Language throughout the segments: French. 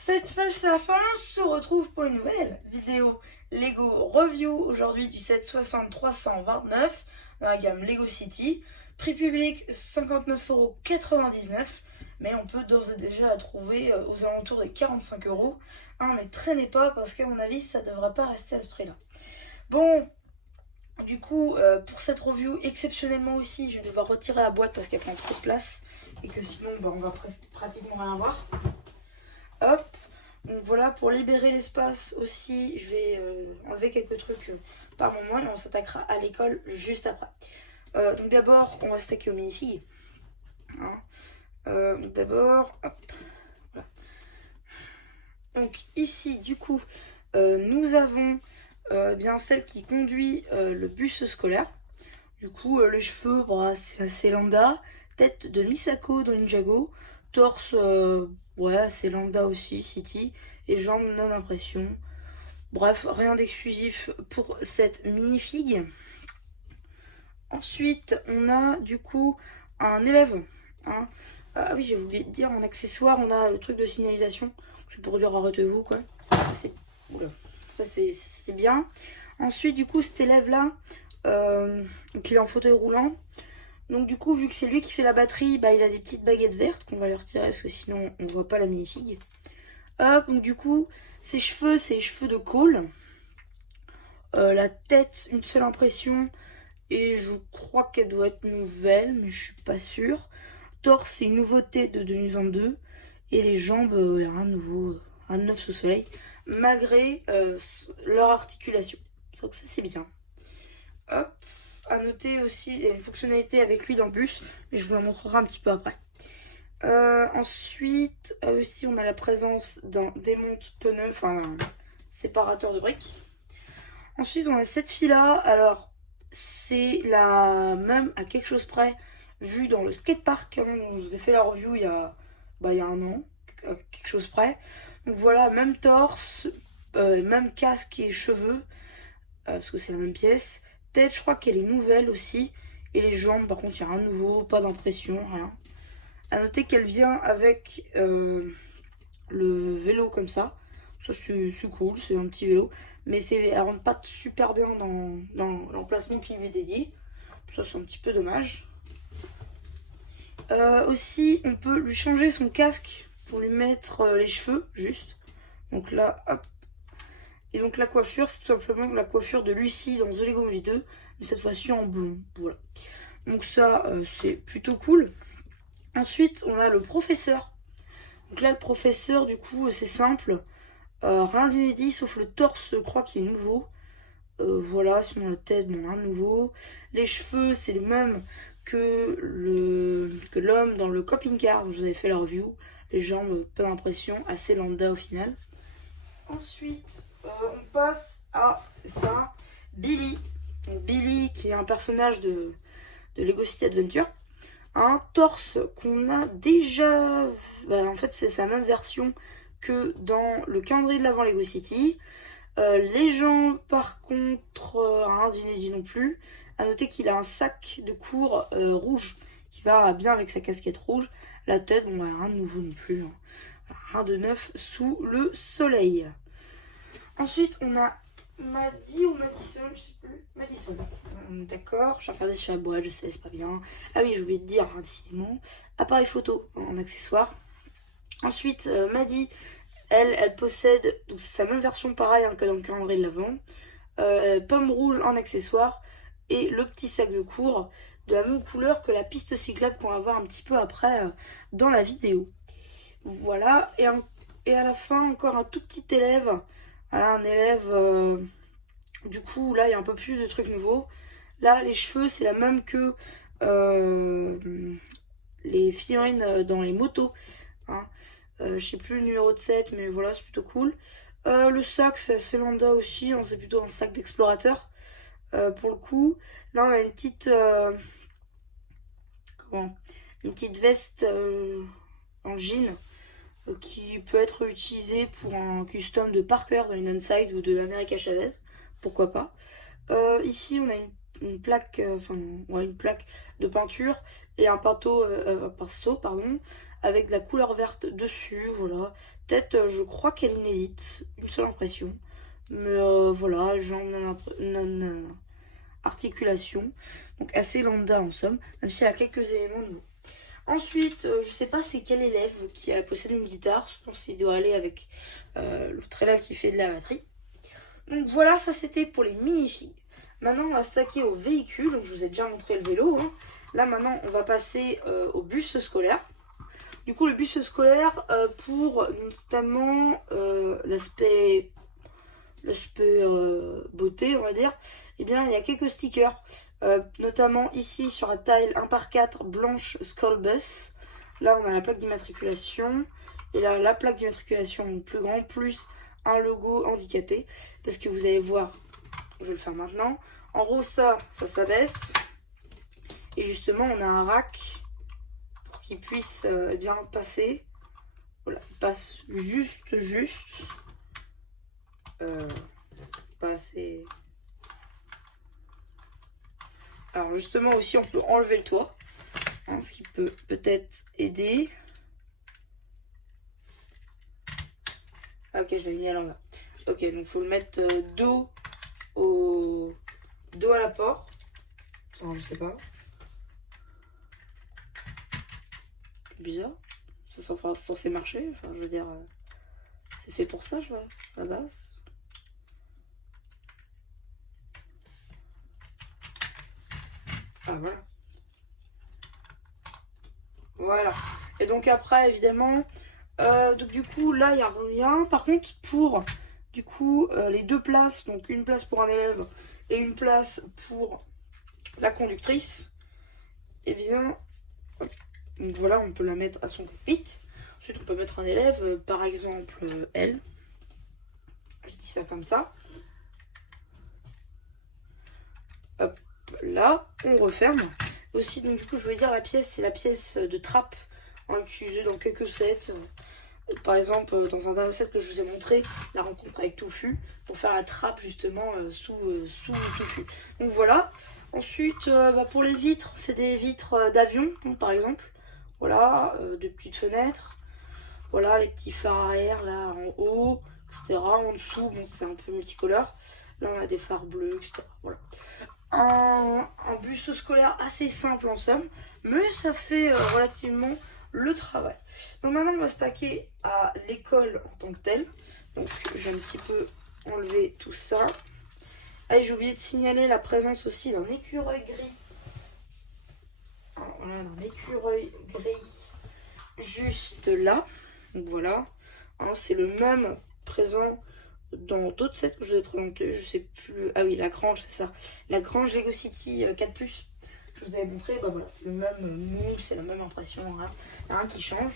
Cette fois c'est la fin, on se retrouve pour une nouvelle vidéo Lego Review aujourd'hui du set 6329 dans la gamme Lego City. Prix public 59,99 €, mais on peut d'ores et déjà la trouver aux alentours des 45 €. Mais traînez pas parce qu'à mon avis ça devrait pas rester à ce prix là. Bon, du coup pour cette review exceptionnellement aussi je vais devoir retirer la boîte parce qu'elle prend trop de place et que sinon on va pratiquement rien voir. Hop, donc voilà, pour libérer l'espace aussi, je vais enlever quelques trucs par moment et on s'attaquera à l'école juste après. Donc d'abord, on va s'attaquer aux minifigs. Hein. Donc d'abord, hop, voilà. Donc ici, du coup, nous avons bien celle qui conduit le bus scolaire. Du coup, les cheveux, bah, c'est assez lambda. Tête de Misako dans Ninjago. Torse, ouais, c'est lambda aussi, City. Et jambes non impression. Bref, rien d'exclusif pour cette minifig. Ensuite, on a du coup un élève. Hein. Ah oui, j'ai oublié de dire, en accessoire, on a le truc de signalisation. C'est pour dire arrêtez-vous, quoi. Ça, c'est bien. Ensuite, du coup, cet élève-là, donc il est en fauteuil roulant. Donc du coup, vu que c'est lui qui fait la batterie, bah, il a des petites baguettes vertes qu'on va lui retirer parce que sinon on voit pas la minifig. Hop, donc du coup, ses cheveux, c'est les cheveux de Cole. La tête, une seule impression. Et je crois qu'elle doit être nouvelle, mais je suis pas sûre. Torse, c'est une nouveauté de 2022. Et les jambes, rien de nouveau, rien de neuf sous soleil. Malgré leur articulation. Donc ça c'est bien. Hop. À noter aussi, il y a une fonctionnalité avec lui dans le bus, mais je vous la montrerai un petit peu après. Ensuite, aussi, on a la présence d'un démonte-pneu, enfin un séparateur de briques. Ensuite, on a cette fille-là. Alors, c'est la même à quelque chose près vue dans le skatepark. Hein, je vous ai fait la review il y a un an, à quelque chose près. Donc voilà, même torse, même casque et cheveux, parce que c'est la même pièce. Tête, je crois qu'elle est nouvelle aussi. Et les jambes, par contre, il n'y a rien de nouveau, pas d'impression, rien. A noter qu'elle vient avec le vélo comme ça. Ça, c'est cool, c'est un petit vélo. Mais elle rentre pas super bien dans l'emplacement qui lui est dédié. Ça, c'est un petit peu dommage. Aussi, on peut lui changer son casque pour lui mettre les cheveux, juste. Donc là, hop. Et donc la coiffure, c'est tout simplement la coiffure de Lucie dans The Lego Movie 2, mais cette fois-ci en blond. Voilà. Donc ça, c'est plutôt cool. Ensuite, on a le professeur. Donc là, le professeur, du coup, c'est simple. Rien d'inédit, sauf le torse, je crois, qui est nouveau. Voilà, sinon la tête, bon, rien de nouveau. Les cheveux, c'est le même que l'homme dans le camping-car dont je vous avais fait la review. Les jambes, pas d'impression, assez lambda au final. Ensuite, on passe à ça, Billy. Donc, Billy, qui est un personnage de Lego City Adventure. Un torse qu'on a déjà. Bah, en fait, c'est sa même version que dans le calendrier de l'avant Lego City. Les jambes, par contre, rien d'inédit non plus. A noter qu'il a un sac de cours rouge qui va bien avec sa casquette rouge. La tête, bon, bah, rien de nouveau non plus. Hein. Rien de neuf sous le soleil. Ensuite, on a Maddy ou Madison, je sais plus. Madison. D'accord, j'ai regardé sur la boîte, je sais, c'est pas bien. Ah oui, j'ai oublié de dire, hein, décidément. Appareil photo en accessoire. Ensuite, Maddy, elle possède, donc c'est sa même version pareil hein, que dans le calendrier de l'avant. Pomme rouge en accessoire et le petit sac de cours de la même couleur que la piste cyclable qu'on va voir un petit peu après dans la vidéo. Voilà, et à la fin, encore un tout petit élève. Voilà, un élève, du coup, là, il y a un peu plus de trucs nouveaux. Là, les cheveux, c'est la même que les figurines dans les motos. Hein. Je sais plus le numéro de 7, mais voilà, c'est plutôt cool. Le sac, c'est assez lambda aussi, hein, c'est plutôt un sac d'explorateur. Pour le coup, là, on a une petite... une petite veste en jean qui peut être utilisée pour un custom de Parker dans une Inside ou de America Chavez. Pourquoi pas. Ici, on a une plaque, une plaque de peinture et un pinceau, pardon, avec de la couleur verte dessus, voilà. Tête, je crois qu'elle est inédite, une seule impression. Mais voilà, genre non articulation, donc assez lambda en somme, même si elle a quelques éléments nouveaux. Ensuite, je sais pas c'est quel élève qui a possédé une guitare, je pense qu'il doit aller avec l'autre élève qui fait de la batterie. Donc voilà, ça c'était pour les mini-figues. Maintenant, on va s'attaquer au véhicule, donc je vous ai déjà montré le vélo. Hein. Là maintenant, on va passer au bus scolaire. Du coup, le bus scolaire, pour notamment l'aspect beauté, on va dire, eh bien, il y a quelques stickers. Notamment ici sur la taille 1/4 blanche School Bus. Là on a la plaque d'immatriculation et là la plaque d'immatriculation plus grand plus un logo handicapé parce que vous allez voir, je vais le faire maintenant, en gros ça s'abaisse et justement on a un rack pour qu'il puisse bien passer, voilà, il passe juste pas assez. Alors justement aussi on peut enlever le toit, hein, ce qui peut peut-être aider. Ah, ok, je l'ai mis à l'envers. Ok, donc il faut le mettre dos à la porte. Non, je sais pas. Bizarre. C'est censé marcher. Enfin, je veux dire, c'est fait pour ça, je vois, à la base. Ah, voilà. Voilà. Et donc après, évidemment, donc du coup, là, il n'y a rien. Par contre, pour, du coup, les deux places, donc une place pour un élève et une place pour la conductrice, et bien, donc voilà, on peut la mettre à son cockpit. Ensuite, on peut mettre un élève, par exemple, elle. Je dis ça comme ça. Hop, là, on referme. Aussi, donc du coup, je voulais dire la pièce, c'est la pièce de trappe utilisée dans quelques sets. Par exemple, dans un dernier set que je vous ai montré, la rencontre avec Touffu, pour faire la trappe justement sous Touffu. Donc voilà. Ensuite, pour les vitres, c'est des vitres d'avion, par exemple. Voilà, de petites fenêtres. Voilà, les petits phares arrière là en haut, etc. En dessous, bon, c'est un peu multicolore. Là, on a des phares bleus, etc. Voilà. Un bus scolaire assez simple en somme, mais ça fait relativement le travail. Donc maintenant on va s'attaquer à l'école en tant que telle. Donc je vais un petit peu enlever tout ça. Allez, j'ai oublié de signaler la présence aussi d'un écureuil gris. Alors, voilà, un écureuil gris juste là. Donc voilà, hein, c'est le même présent dans d'autres sets que je vous ai présentés, je sais plus. Ah oui, la grange, c'est ça. La grange Lego City 4+. Je vous avais montré, bah voilà, c'est le même moule, c'est la même impression, rien qui change.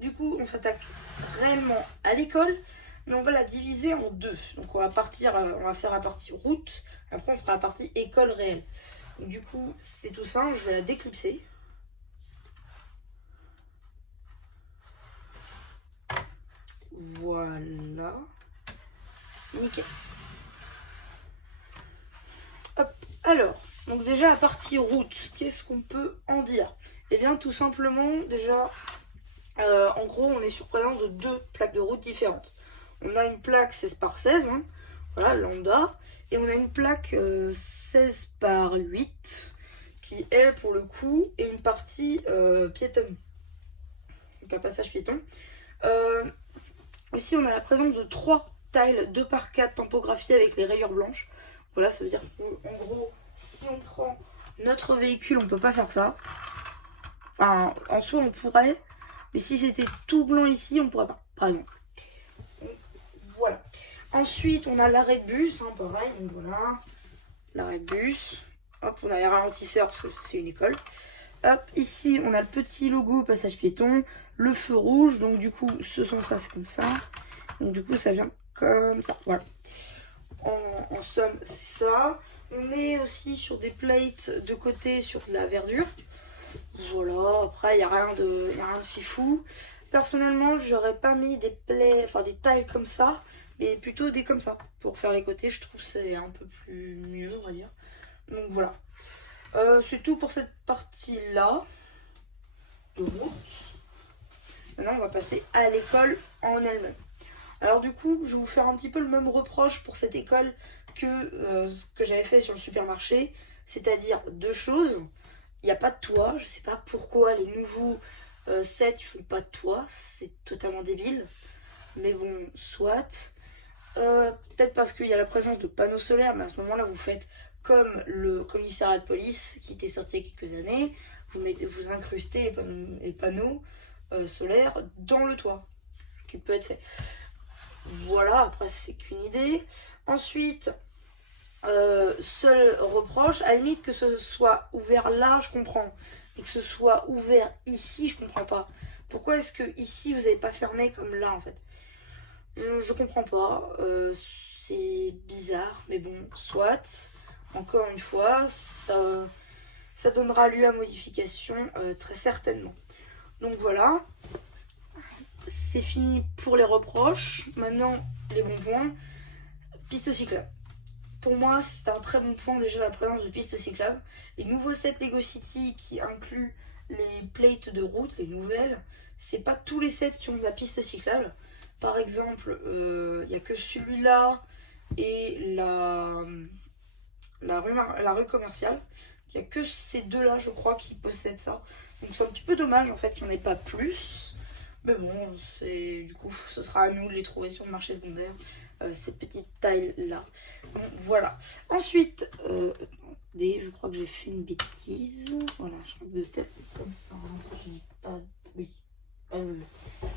Du coup, on s'attaque réellement à l'école, mais on va la diviser en deux. Donc on va faire la partie route, après on fera la partie école réelle. Donc, du coup, c'est tout simple, je vais la déclipser. Voilà. Nickel. Hop, alors, donc déjà la partie route, qu'est-ce qu'on peut en dire? Eh bien tout simplement, déjà, en gros on est sur présence de deux plaques de route différentes. On a une plaque 16x16, hein, voilà, lambda, et on a une plaque 16x8, qui elle pour le coup est une partie piétonne, donc un passage piéton. Ici on a la présence de 3 tiles 2x4 tampographiées avec les rayures blanches. Voilà, ça veut dire qu'en gros, si on prend notre véhicule, on ne peut pas faire ça. Enfin, en soi, on pourrait. Mais si c'était tout blanc ici, on ne pourrait pas, par exemple. Donc, voilà. Ensuite, on a l'arrêt de bus, hein, pareil. Donc voilà, l'arrêt de bus. Hop, on a les ralentisseurs parce que c'est une école. Hop, ici, on a le petit logo passage piéton. Le feu rouge. Donc du coup, ce sont ça, c'est comme ça. Donc du coup, ça vient comme ça. Voilà. En somme, c'est ça. On est aussi sur des plates de côté sur de la verdure. Voilà, après, il n'y a rien de fifou. Personnellement, j'aurais pas mis des tiles comme ça, mais plutôt des comme ça. Pour faire les côtés, je trouve que c'est un peu plus mieux, on va dire. Donc voilà. C'est tout pour cette partie-là de route. Maintenant, on va passer à l'école en elle-même. Alors du coup, je vais vous faire un petit peu le même reproche pour cette école que ce que j'avais fait sur le supermarché, c'est-à-dire deux choses. Il n'y a pas de toit, je sais pas pourquoi les nouveaux sets ils font pas de toit, c'est totalement débile. Mais bon, soit. Peut-être parce qu'il y a la présence de panneaux solaires, mais à ce moment-là, vous faites comme le commissariat de police qui était sorti il y a quelques années, vous incrustez les panneaux solaires dans le toit, ce qui peut être fait. Voilà, après c'est qu'une idée. Ensuite, seul reproche, à la limite que ce soit ouvert là, je comprends. Et que ce soit ouvert ici, je comprends pas. Pourquoi est-ce que ici vous n'avez pas fermé comme là en fait? Je comprends pas. C'est bizarre, mais bon, soit. Encore une fois, ça donnera lieu à modification très certainement. Donc voilà, c'est fini pour les reproches. Maintenant, les bons points. Piste cyclable. Pour moi, c'est un très bon point déjà la présence de pistes cyclables. Les nouveaux sets Lego City qui incluent les plates de route, les nouvelles, c'est pas tous les sets qui ont de la piste cyclable. Par exemple, il n'y a que celui-là et la rue commerciale. Il n'y a que ces deux-là, je crois, qui possèdent ça. Donc c'est un petit peu dommage en fait qu'il n'y en ait pas plus. Mais bon, du coup, ce sera à nous de les trouver sur le marché secondaire. Ces petites tailles là. Bon, voilà. Ensuite, je crois que j'ai fait une bêtise. Voilà, je crois que de tête c'est comme ça. Hein, si je dis pas. Oui.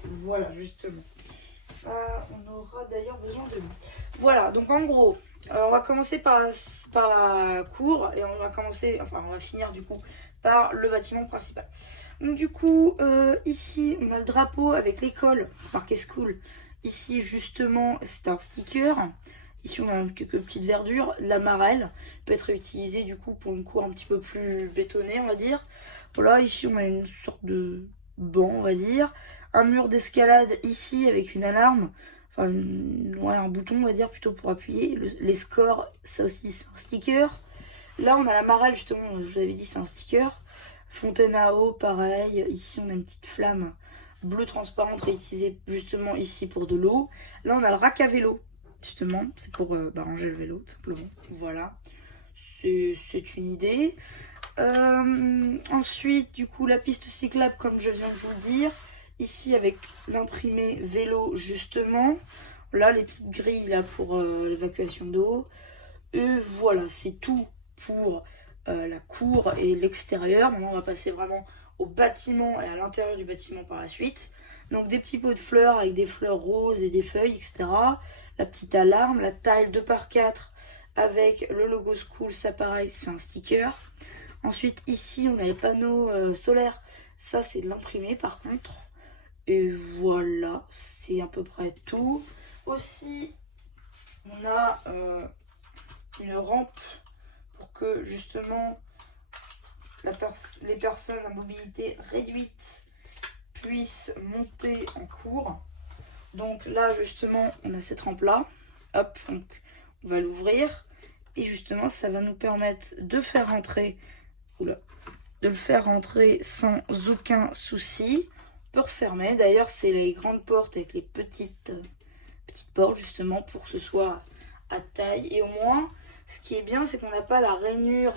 Voilà, justement. On aura d'ailleurs besoin de lui. Voilà, donc en gros, on va commencer par la cour et on va finir du coup par le bâtiment principal. Donc du coup, ici on a le drapeau avec l'école marqué school. Ici justement c'est un sticker. Ici on a quelques petites verdures. La marelle peut être utilisée du coup pour une cour un petit peu plus bétonnée on va dire. Voilà, ici on a une sorte de banc on va dire. Un mur d'escalade ici avec une alarme. Enfin un bouton on va dire plutôt pour appuyer. Les scores, ça aussi c'est un sticker. Là on a la marelle justement, je vous avais dit c'est un sticker. Fontaine à eau, pareil. Ici, on a une petite flamme bleue transparente réutilisée justement ici pour de l'eau. Là, on a le rack à vélo, justement. C'est pour ranger le vélo, tout simplement. Voilà. C'est une idée. Ensuite, du coup, la piste cyclable, comme je viens de vous le dire. Ici, avec l'imprimé vélo, justement. Là, les petites grilles là pour l'évacuation d'eau. Et voilà, c'est tout pour la cour et l'extérieur. Maintenant on va passer vraiment au bâtiment et à l'intérieur du bâtiment par la suite. Donc des petits pots de fleurs avec des fleurs roses et des feuilles, etc. La petite alarme, la taille 2x4 avec le logo school, ça pareil c'est un sticker. Ensuite ici on a les panneaux solaires, ça c'est de l'imprimé par contre. Et voilà, c'est à peu près tout. Aussi on a une rampe pour que justement les personnes à mobilité réduite puissent monter en cours. Donc là justement on a cette rampe là, hop, donc on va l'ouvrir et justement ça va nous permettre de faire rentrer, de le faire rentrer sans aucun souci. On peut refermer, d'ailleurs c'est les grandes portes avec les petites portes justement pour que ce soit à taille et au moins ce qui est bien c'est qu'on n'a pas la rainure,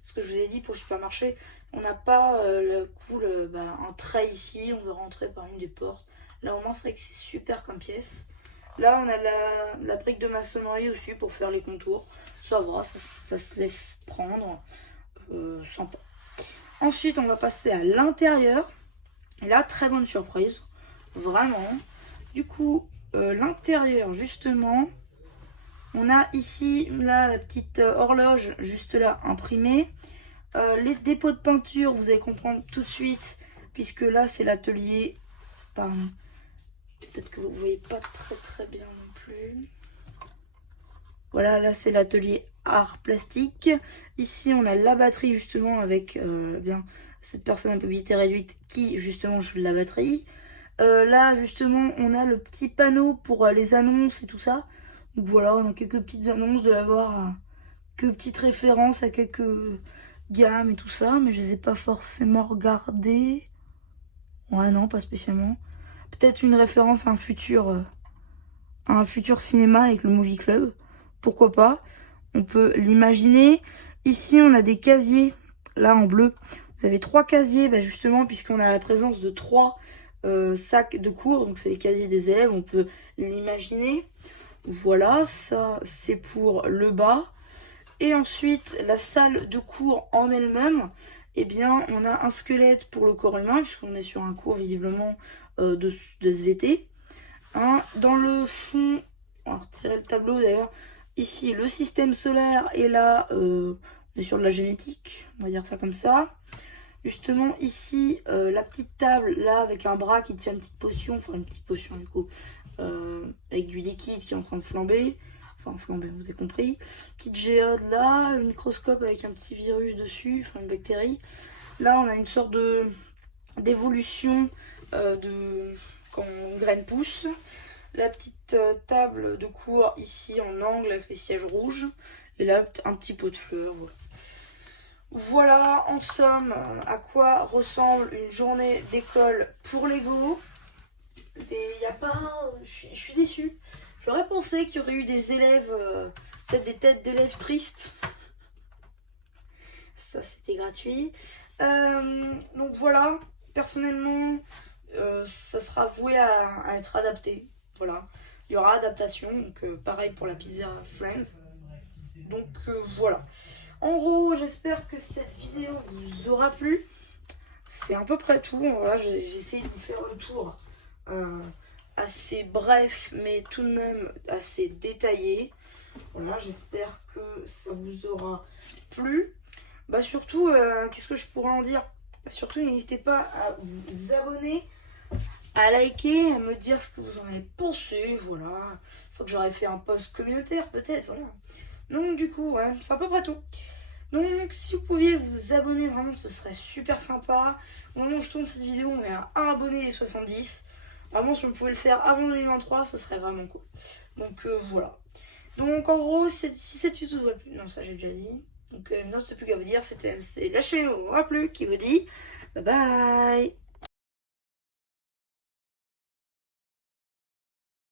ce que je vous ai dit pour le supermarché, on n'a pas un trait ici, on veut rentrer par une des portes. Là au moins c'est vrai que c'est super comme pièce. Là on a la brique de maçonnerie aussi pour faire les contours, ça va, ça se laisse prendre, sympa. Ensuite on va passer à l'intérieur, et là très bonne surprise, vraiment. Du coup l'intérieur justement, on a ici là la petite horloge juste là imprimée. Les dépôts de peinture, vous allez comprendre tout de suite, puisque là c'est l'atelier. Pardon, peut-être que vous ne voyez pas très bien non plus. Voilà, là c'est l'atelier art plastique. Ici on a la batterie justement avec cette personne à mobilité réduite qui justement joue de la batterie. Là justement on a le petit panneau pour les annonces et tout ça. Donc voilà, on a quelques petites annonces, de avoir quelques petites références à quelques gammes et tout ça, mais je les ai pas forcément regardées. Ouais non, pas spécialement. peut-être une référence à un futur cinéma avec le Movie Club. Pourquoi pas? On peut l'imaginer. Ici, on a des casiers, là en bleu. Vous avez 3 casiers, bah justement, puisqu'on a la présence de 3 sacs de cours. Donc, c'est les casiers des élèves, on peut l'imaginer. Voilà, ça, c'est pour le bas. Et ensuite, la salle de cours en elle-même, eh bien, on a un squelette pour le corps humain, puisqu'on est sur un cours visiblement de SVT. Hein, dans le fond, on va retirer le tableau d'ailleurs. Ici, le système solaire, et là, on est sur de la génétique, on va dire ça comme ça. Justement, ici, la petite table, là, avec un bras qui tient une petite potion, enfin une petite potion du coup, avec du liquide qui est en train de flamber. Enfin, flamber, vous avez compris. Petite géode là, un microscope avec un petit virus dessus, enfin une bactérie. Là, on a une sorte d'évolution de quand une graine pousse. La petite table de cours ici en angle avec les sièges rouges. Et là, un petit pot de fleurs. Voilà. Voilà en somme à quoi ressemble une journée d'école pour Lego. Il y a pas. Je suis déçue. J'aurais pensé qu'il y aurait eu des élèves, peut-être des têtes d'élèves tristes. Ça, c'était gratuit. Donc voilà, personnellement, ça sera voué à être adapté. Voilà, il y aura adaptation. Donc pareil pour la pizza Friends. Donc voilà. En gros, j'espère que cette vidéo vous aura plu. C'est à peu près tout. Voilà, j'ai essayé de vous faire le tour assez bref, mais tout de même assez détaillé. Voilà, j'espère que ça vous aura plu. Bah surtout, qu'est-ce que je pourrais en dire? Bah surtout, n'hésitez pas à vous abonner, à liker, à me dire ce que vous en avez pensé. Voilà, il faut que j'aurais fait un post communautaire peut-être. Voilà. Donc du coup, ouais, c'est à peu près tout. Donc si vous pouviez vous abonner, vraiment ce serait super sympa. Au moment où je tourne cette vidéo, on est à 1 abonné et 70. Vraiment si on pouvait le faire avant 2023, ce serait vraiment cool. Donc voilà. Donc en gros, si cette tuto vous a plu, non ça j'ai déjà dit. Donc il ne reste plus qu'à vous dire, c'était MC, lâchez-le, on plus qui vous dit bye bye.